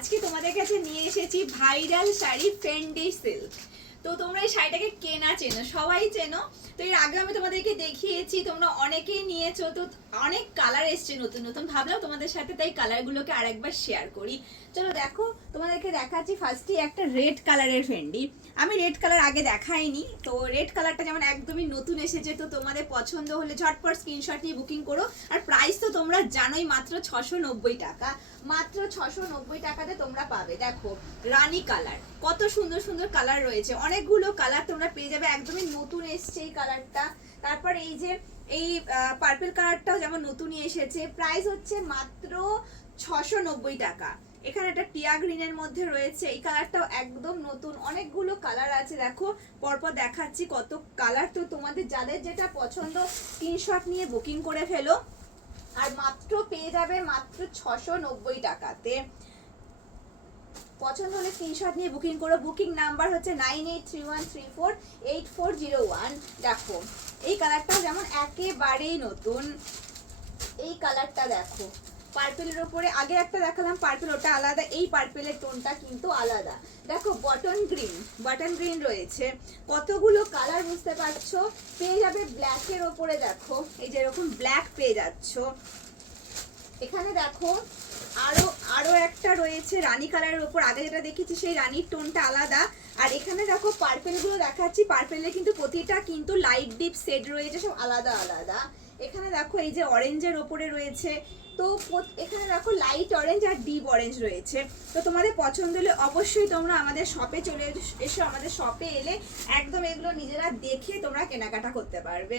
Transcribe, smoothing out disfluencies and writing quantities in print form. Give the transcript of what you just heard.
আজকে তোমাদের কাছে নিয়ে এসেছি ভাইরাল শাড়ি ফেন্ডি সিল্ক। তো তোমরা এই শাড়িটাকে কেনা চেনো, সবাই চেনো। তো এর আগে আমি তোমাদেরকে দেখিয়েছি, তোমরা অনেকেই নিয়েছো। তো অনেক কালার এসছে নতুন নতুন, ভাবলাম তোমাদের সাথে তাই কালারগুলোকে আরেকবার শেয়ার করি। চলো দেখো, তোমাদেরকে দেখাচ্ছি ফার্স্টে একটা রেড কালারের ফেন্ডি। আমি রেড কালার আগে দেখাইনি, তো রেড কালারটা যেমন একদমই নতুন এসেছে। তো তোমাদের পছন্দ হলে ঝটপট স্ক্রিনশট নিয়ে বুকিং করো। আর প্রাইস তো তোমরা জানোই, মাত্র 690 টাকা। মাত্র 690 টাকাতে তোমরা পাবে। দেখো রানী কালার, কত সুন্দর সুন্দর কালার রয়েছে, অনেকগুলো কালার তোমরা পেয়ে যাবে। একদমই নতুন এসছে এই কালারটা। তারপর এই যে এই পার্পল কালারটাও যেমন নতুনই এসেছে। প্রাইস হচ্ছে মাত্র 690 টাকা। এখানে একটা টিয়া গ্রিনের মধ্যে রয়েছে, এই কালারটাও একদম নতুন। অনেকগুলো কালার আছে, দেখো পরপর দেখাচ্ছি কত কালার। তো তোমাদের যাদের যেটা পছন্দ স্ক্রিনশট নিয়ে বুকিং করে ফেলো। আর মাত্র পেয়ে যাবে মাত্র 690 টাকাতে। পছন্দ হলে স্ক্রিনশট নিয়ে বুকিং করো। বুকিং নাম্বার হচ্ছে 9831348401। দেখো এই কালারটা যেমন একেবারেই নতুন। এই কালারটা দেখো পার্পেলের উপরে, আগে একটা দেখালাম পার্পেল, ওটা আলাদা। এই পার্পেলের টোনটা কিন্তু আলাদা। দেখো বটন গ্রিন রয়েছে। কতগুলো কালার বুঝতে পারছো। পেয়ে যাবে ব্ল্যাকের ওপরে, দেখো এই যে এরকম ব্ল্যাক পেয়ে যাচ্ছ। এখানে দেখো আরো একটা রয়েছে রানী কালারের উপর। আগে যেটা দেখেছি সেই রানীর টোনটা আলাদা। আর এখানে দেখো পার্পেল গুলো দেখাচ্ছি। পার্পেলের কিন্তু প্রতিটা কিন্তু লাইট ডিপ শেড রয়েছে, সব আলাদা আলাদা। এখানে দেখো এই যে অরেঞ্জের ওপরে রয়েছে। তো এখানে দেখো লাইট অরেঞ্জ আর ডিপ অরেঞ্জ রয়েছে। তো তোমাদের পছন্দ হলে অবশ্যই তোমরা আমাদের শপে চলে এসো। আমাদের শপে এলে একদম এগুলো নিজেরা দেখে তোমরা কেনাকাটা করতে পারবে।